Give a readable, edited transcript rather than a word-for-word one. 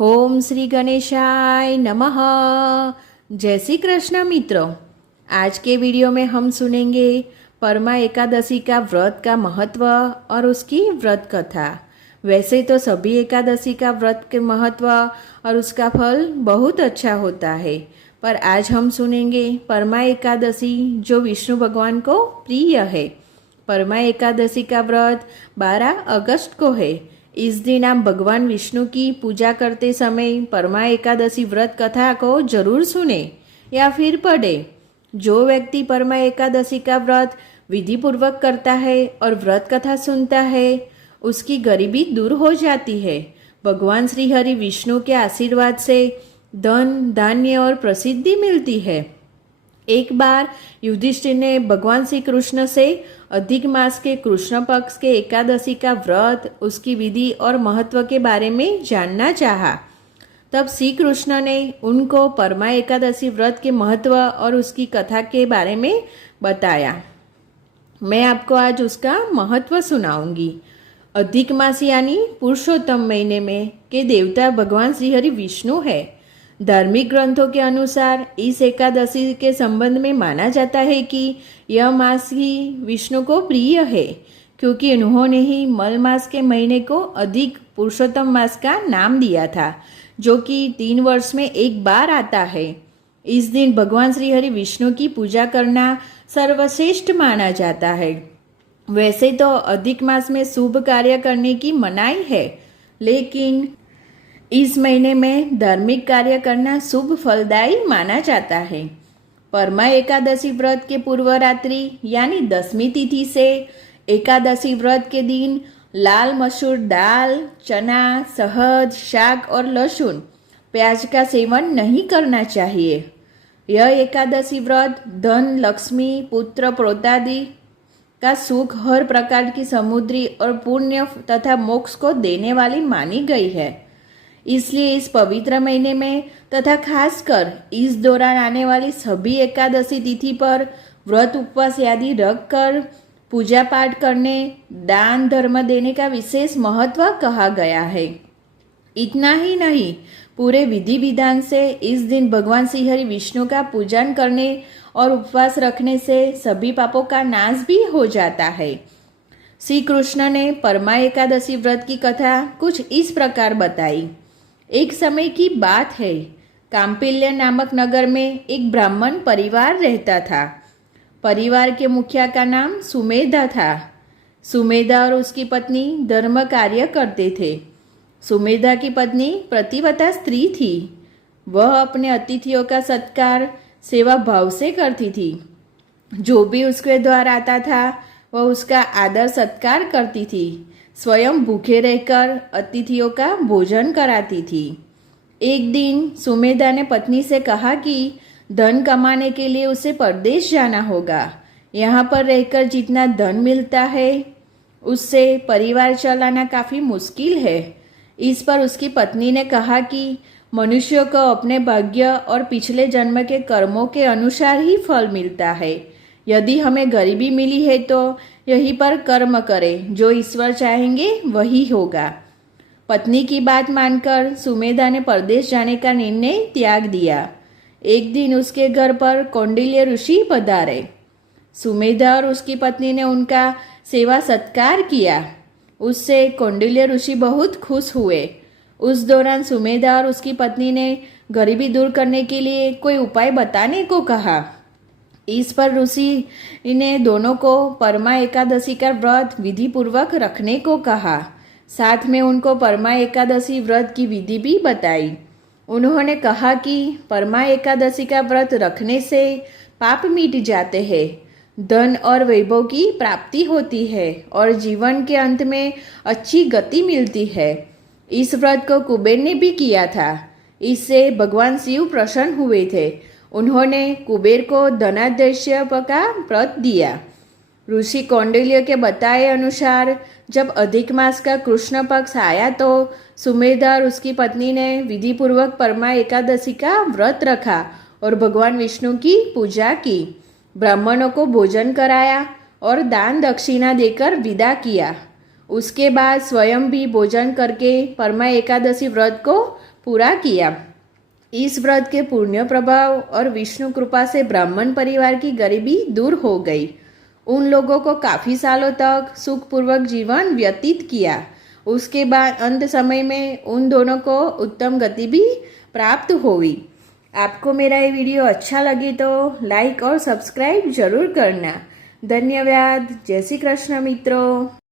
ओम श्री गणेशाय नमः। जय श्री कृष्ण मित्रों, आज के वीडियो में हम सुनेंगे परमा एकादशी का व्रत का महत्व और उसकी व्रत कथा। वैसे तो सभी एकादशी का व्रत के महत्व और उसका फल बहुत अच्छा होता है, पर आज हम सुनेंगे परमा एकादशी जो विष्णु भगवान को प्रिय है। परमा एकादशी का व्रत 12 अगस्त को है। इस दिन आप भगवान विष्णु की पूजा करते समय परमा एकादशी व्रत कथा को जरूर सुने या फिर पढ़े। जो व्यक्ति परमा एकादशी का व्रत विधि पूर्वक करता है और व्रत कथा सुनता है, उसकी गरीबी दूर हो जाती है। भगवान श्री हरि विष्णु के आशीर्वाद से धन, धान्य और प्रसिद्धि मिलती है। एक बार युधिष्ठिर ने भगवान श्री कृष्ण से अधिक मास के कृष्ण पक्ष के एकादशी का व्रत, उसकी विधि और महत्व के बारे में जानना चाहा। तब श्री कृष्ण ने उनको परमा एकादशी व्रत के महत्व और उसकी कथा के बारे में बताया। मैं आपको आज उसका महत्व सुनाऊंगी। अधिक मास यानी पुरुषोत्तम महीने में के देवता भगवान श्री हरि विष्णु है। धार्मिक ग्रंथों के अनुसार इस एकादशी के संबंध में माना जाता है कि यह मास ही विष्णु को प्रिय है, क्योंकि उन्होंने ही मल मास के महीने को अधिक पुरुषोत्तम मास का नाम दिया था, जो कि 3 वर्ष में एक बार आता है। इस दिन भगवान श्री हरि विष्णु की पूजा करना सर्वश्रेष्ठ माना जाता है। वैसे तो अधिक मास में शुभ कार्य करने की मनाही है, लेकिन इस महीने में धार्मिक कार्य करना शुभ फलदायी माना जाता है। परमा एकादशी व्रत के पूर्व रात्रि यानी 10वीं तिथि से एकादशी व्रत के दिन लाल मसूर दाल, चना, शहद, शाक और लहसुन, प्याज का सेवन नहीं करना चाहिए। यह एकादशी व्रत धन, लक्ष्मी, पुत्र, प्रोतादि का सुख, हर प्रकार की समुद्री और पुण्य तथा मोक्ष को देने वाली मानी गई है। इसलिए इस पवित्र महीने में तथा खासकर इस दौरान आने वाली सभी एकादशी तिथि पर व्रत, उपवास आदि रखकर पूजा पाठ करने, दान धर्म देने का विशेष महत्व कहा गया है। इतना ही नहीं, पूरे विधि विधान से इस दिन भगवान श्री हरि विष्णु का पूजन करने और उपवास रखने से सभी पापों का नाश भी हो जाता है। श्री कृष्ण ने परमा एकादशी व्रत की कथा कुछ इस प्रकार बताई। एक समय की बात है, काम्पिल्य नामक नगर में एक ब्राह्मण परिवार रहता था। परिवार के मुखिया का नाम सुमेधा था। सुमेधा और उसकी पत्नी धर्म कार्य करते थे। सुमेधा की पत्नी प्रतिव्रता स्त्री थी। वह अपने अतिथियों का सत्कार सेवा भाव से करती थी। जो भी उसके द्वार आता था वह उसका आदर सत्कार करती थी। स्वयं भूखे रहकर अतिथियों का भोजन कराती थी। एक दिन सुमेधा ने पत्नी से कहा कि धन कमाने के लिए उसे परदेश जाना होगा। यहाँ पर रहकर जितना धन मिलता है उससे परिवार चलाना काफ़ी मुश्किल है। इस पर उसकी पत्नी ने कहा कि मनुष्य को अपने भाग्य और पिछले जन्म के कर्मों के अनुसार ही फल मिलता है। यदि हमें गरीबी मिली है तो यहीं पर कर्म करें, जो ईश्वर चाहेंगे वही होगा। पत्नी की बात मानकर सुमेधा ने परदेश जाने का निर्णय त्याग दिया। एक दिन उसके घर पर कौंडिल्य ऋषि पधारे। सुमेधा और उसकी पत्नी ने उनका सेवा सत्कार किया। उससे कौंडिल्य ऋषि बहुत खुश हुए। उस दौरान सुमेधा और उसकी पत्नी ने गरीबी दूर करने के लिए कोई उपाय बताने को कहा। इस पर ऋषि ने दोनों को परमा एकादशी का व्रत विधि पूर्वक रखने को कहा। साथ में उनको परमा एकादशी व्रत की विधि भी बताई। उन्होंने कहा कि परमा एकादशी का व्रत रखने से पाप मिट जाते हैं, धन और वैभव की प्राप्ति होती है और जीवन के अंत में अच्छी गति मिलती है। इस व्रत को कुबेर ने भी किया था। इससे भगवान शिव प्रसन्न हुए थे। उन्होंने कुबेर को धनाध्यक्ष का व्रत दिया। ऋषि कौंडिल्य के बताए अनुसार जब अधिक मास का कृष्ण पक्ष आया तो सुमेधा और उसकी पत्नी ने विधि पूर्वक परमा एकादशी का व्रत रखा और भगवान विष्णु की पूजा की। ब्राह्मणों को भोजन कराया और दान दक्षिणा देकर विदा किया। उसके बाद स्वयं भी भोजन करके परमा एकादशी व्रत को पूरा किया। इस व्रत के पुण्य प्रभाव और विष्णु कृपा से ब्राह्मण परिवार की गरीबी दूर हो गई। उन लोगों को काफ़ी सालों तक सुखपूर्वक जीवन व्यतीत किया। उसके बाद अंत समय में उन दोनों को उत्तम गति भी प्राप्त हुई। आपको मेरा ये वीडियो अच्छा लगे तो लाइक और सब्सक्राइब जरूर करना। धन्यवाद। जय श्री कृष्ण मित्रों।